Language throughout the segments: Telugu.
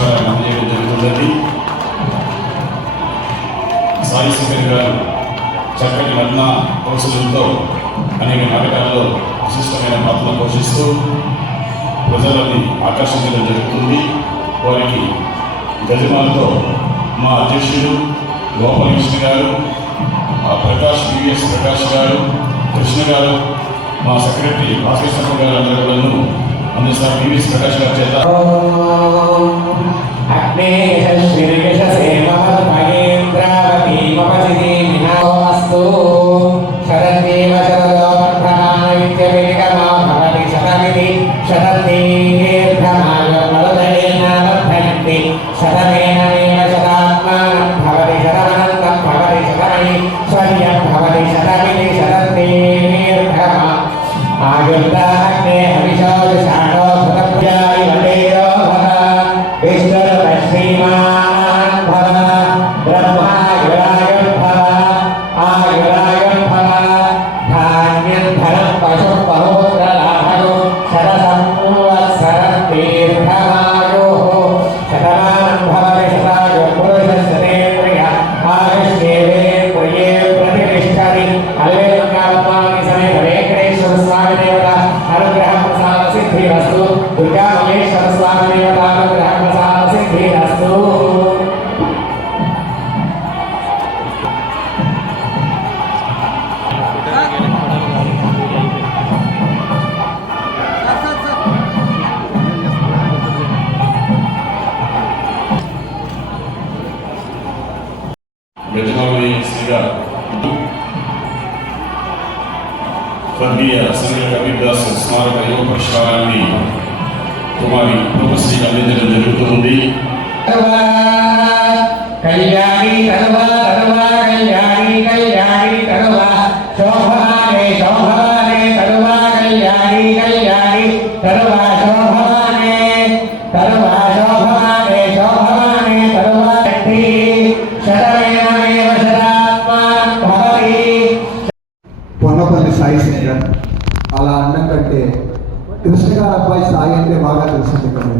పురస్కారాన్ని అందజేయడం జరుగుతున్నది. సాయి శంకర్ గారు చక్కటి నటన కౌశలంతో అనేక నాటకాల్లో విశిష్టమైన పాత్రలు పోషిస్తూ ప్రజలని ఆకర్షించడం జరుగుతుంది. వారికి గజమాలతో మా అధ్యక్షుడు గోపాలకృష్ణ గారు, ప్రకాష్ పివిఎస్ ప్రకాష్ గారు, కృష్ణ గారు, మా సెక్రటరీ భాస్కర్ గారు అందరూ అందిస్తారు. పివిఎస్ ప్రకాష్ గారి చేత స్వర్గీయ సంగీత కబీర్దాస్ స్మారక యువ పురస్కారాన్ని కుమారి రూపశ్రీ అందించడం జరుగుతుంది. కళ్యాణి తరువా తరువా కళ్యాణి కళ్యాణి తరువా శోభానే శోభానే తరువా కళ్యాణి కళ్యాణి తరువా శోభానే తరువా శోభానే శోభానే తరువా శక్తి శతమేనమేవ శతాత్మానం భవతి. పొన్నపల్లి సాయి శంకర్ అలా అన్నం కంటే కృష్ణ గారి అబ్బాయి సాయి అంటే బాగా తెలిసింది కదా.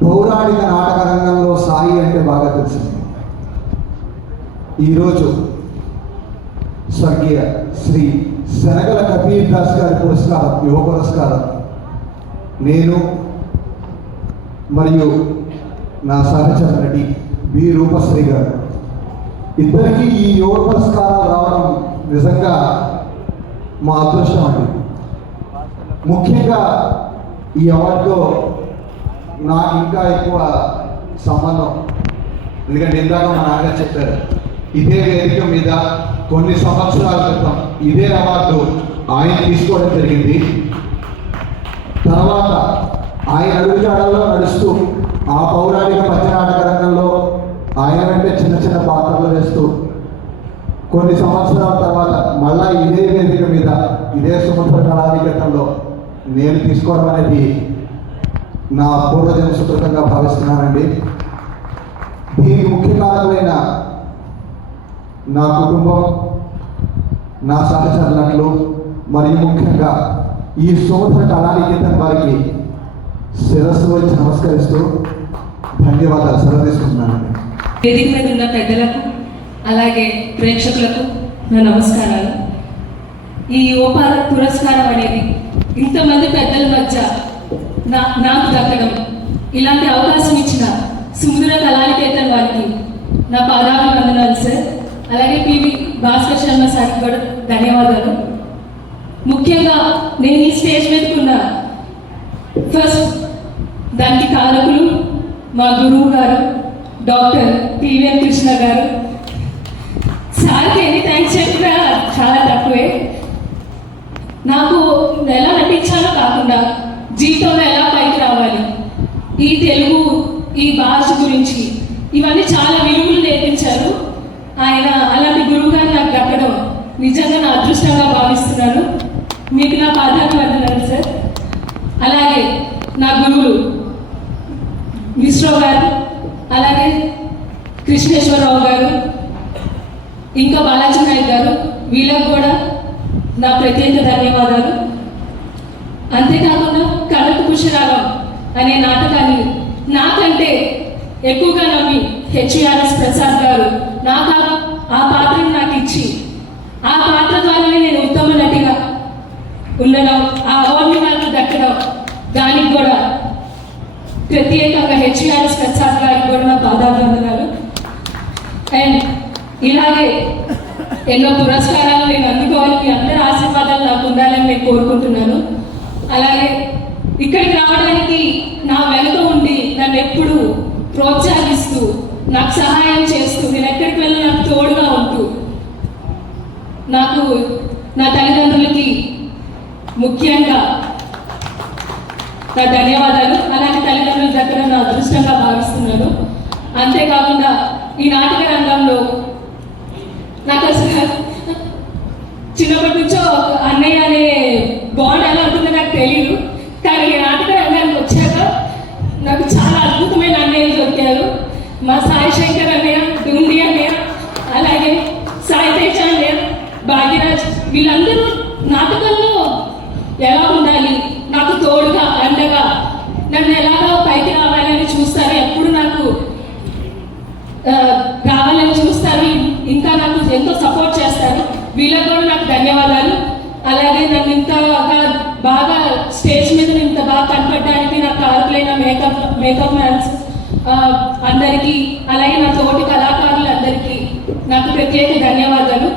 పౌరాణిక నాటక రంగంలో సాయి అంటే బాగా తెలిసింది. ఈరోజు స్వర్గీయ శ్రీ శనగల కబీర్దాస్ గారి పురస్కారం, యువ పురస్కారం నేను మరియు నా సహచర నటి బి రూపశ్రీ గారు ఇద్దరికీ ఈ యువ పురస్కారాలు రావడం నిజంగా మా అదృష్టం అండి. ముఖ్యంగా ఈ అవార్డుతో నాకు ఇంకా ఎక్కువ సంబంధం, ఎందుకంటే ఇందాక మా నాన్నగారు చెప్పారు, ఇదే వేదిక మీద కొన్ని సంవత్సరాల క్రితం ఇదే అవార్డు ఆయన తీసుకోవడం జరిగింది. తర్వాత ఆయన అడుగుజాడల్లో నడుస్తూ ఆ పౌరాణిక పద్యనాటక రంగంలో ఆయన వెంటే చిన్న చిన్న పాత్రలు వేస్తూ కొన్ని సంవత్సరాల తర్వాత మళ్ళా ఇదే వేదిక మీద ఇదే సుమంత్ర కళానికేతన్లో నేను తీసుకోవడం అనేది నా పూర్వజన్మ సుకృతంగా భావిస్తున్నానండి. దీనికి ముఖ్య కారణమైన నా కుటుంబం, నా సహచరులు మరియు ముఖ్యంగా ఈ సుమంత్ర కళానికేతన్ వారికి శిరస్సు వచ్చి నమస్కరిస్తూ ధన్యవాదాలు సెలవు తీసుకుంటున్నానండి. వేదిక మీద ఉన్న పెద్దలకు అలాగే ప్రేక్షకులకు నా నమస్కారాలు. ఈ యువ పురస్కారం అనేది ఇంతమంది పెద్దల మధ్య నాకు దక్కడం, ఇలాంటి అవకాశం ఇచ్చిన సుముద్ర కళానికేతన్ వారికి నా పాదాభివందనాలు సార్. అలాగే పివి భాస్కర్ శర్మ సార్కి కూడా ధన్యవాదాలు. ముఖ్యంగా నేను ఈ స్టేజ్ మీదకున్న ఫస్ట్ దానికి కారకులు మా గురువు గారు డాక్టర్ పివిఎన్ కృష్ణ గారు. సార్కి ఎన్ని థ్యాంక్స్ చెప్పినా చాలా తక్కువే. నాకు ఎలా నటించాలో కాకుండా జీవితంలో ఎలా పైకి రావాలి, ఈ తెలుగు ఈ భాష గురించి ఇవన్నీ చాలా విలువలు నేర్పించారు ఆయన. అలాంటి గురువు గారు నాకు దక్కడం నిజంగా నా అదృష్టంగా భావిస్తున్నాను. మీకు నా పాదాభివందనాలు సార్. అలాగే నా గురువులు విశ్వ గారు, అలాగే కృష్ణేశ్వరరావు గారు, ఇంకా బాలాజీ నాయక్ గారు, వీళ్ళకు కూడా నా ప్రత్యేక ధన్యవాదాలు. అంతేకాకుండా కనక పుష్యరాగం అనే నాటకాన్ని నాకంటే ఎక్కువగా నమ్మి హెచ్ఆర్ఎస్ ప్రసాద్ గారు నాకు ఆ పాత్రను నాకు ఇచ్చి ఆ పాత్ర ద్వారానే నేను ఉత్తమ నటిగా ఉండడం, ఆ అవార్డుని నాకు దక్కడం, దానికి కూడా ప్రత్యేకంగా హెచ్ఆర్ఎస్ ప్రసాద్ గారికి కూడా నా పాదాభివందనాలు. అండ్ ఇలాగే ఎన్నో పురస్కారాలు నేను అందుకోవాలి, మీ అందరి ఆశీర్వాదాలు నాకు ఉండాలని నేను కోరుకుంటున్నాను. అలాగే ఇక్కడికి రావడానికి నా వెనుక ఉండి నన్ను ఎప్పుడు ప్రోత్సహిస్తూ నాకు సహాయం చేస్తూ నేను ఎక్కడికి వెళ్ళి నాకు తోడుగా ఉంటూ నాకు నా తల్లిదండ్రులకి ముఖ్యంగా నా ధన్యవాదాలు. అలాగే తల్లిదండ్రుల దగ్గర నా అదృష్టంగా భావిస్తున్నాను. అంతేకాకుండా ఈ నాటక రంగంలో నాకు అసలు చిన్నప్పటి నుంచో అన్నయ్య అనే బాండ్ ఎలా ఉంటుందో నాకు తెలియదు. కానీ ఈ నాటక రంగానికి వచ్చాక నాకు చాలా అద్భుతమైన అన్నయ్యలు దొరికారు. మా సాయి శంకర్ అన్నయ్య, డుండి అన్నయ్య, అలాగే సాయి తేజ అన్నయ్య, భాగ్యరాజ్, వీళ్ళందరూ నాటకంలో ఎలా ఉండాలి, నాకు తోడుగా అండగా నన్ను ఎలాగో పైకి రావాలని చూస్తారు, ఎప్పుడు నాకు రావాలని చూస్తారు, ఇంకా నాకు ఎంతో సపోర్ట్ చేస్తారు. వీళ్ళకి కూడా నాకు ధన్యవాదాలు. అలాగే నన్ను ఇంతగా బాగా స్టేజ్ మీద ఇంత బాగా కనపడడానికి నాకు కారులైన మేకప్ మ్యాన్స్ అందరికీ, అలాగే నా తోటి కళాకారులందరికీ నాకు ప్రత్యేక ధన్యవాదాలు.